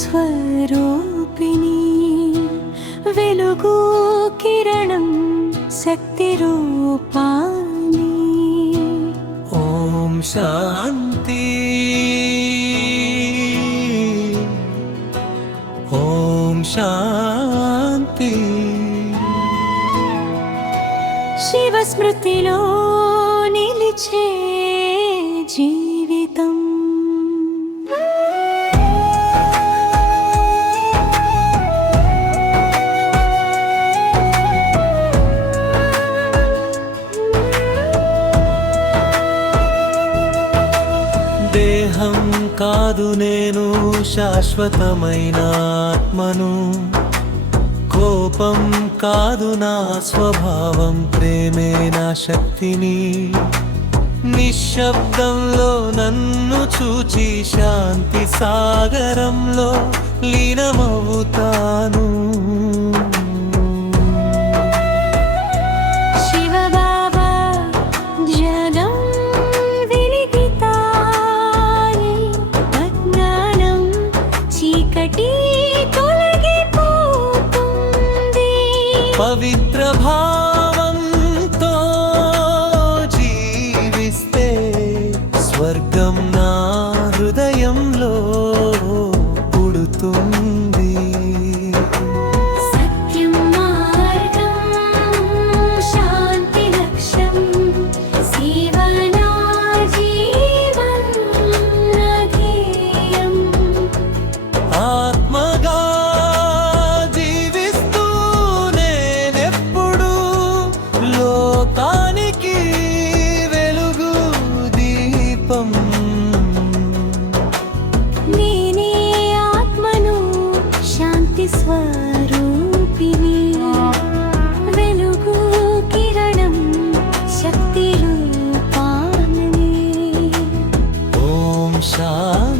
స్వరూపిణి వెలుగు కిరణం శక్తి రూపాని. ఓం శాంతి ఓం శాంతి. శివ స్మృతిలో నిలిచే జీవితం. దేహం కాదు నేను శాశ్వతమైన ఆత్మను. కోపం కాదు నా స్వభావం, ప్రేమే నా శక్తిని. నిశ్శబ్దంలో నన్ను చూచి శాంతి సాగరంలో లీనమవుతాను. పవిత్ర భావంతో జీవిస్తే స్వర్గం నా హృదయంలో పుడుతుంది. సత్యం మార్గం శాంతి లక్ష్యం జీవనా జీవన ధ్యేయం. ఆత్మగా లోకానికి వెలుగు దీపం. నేనే ఆత్మను శాంతి స్వరూపిణి వెలుగు కిరణం శక్తి రూపాని. ఓం శాంతి.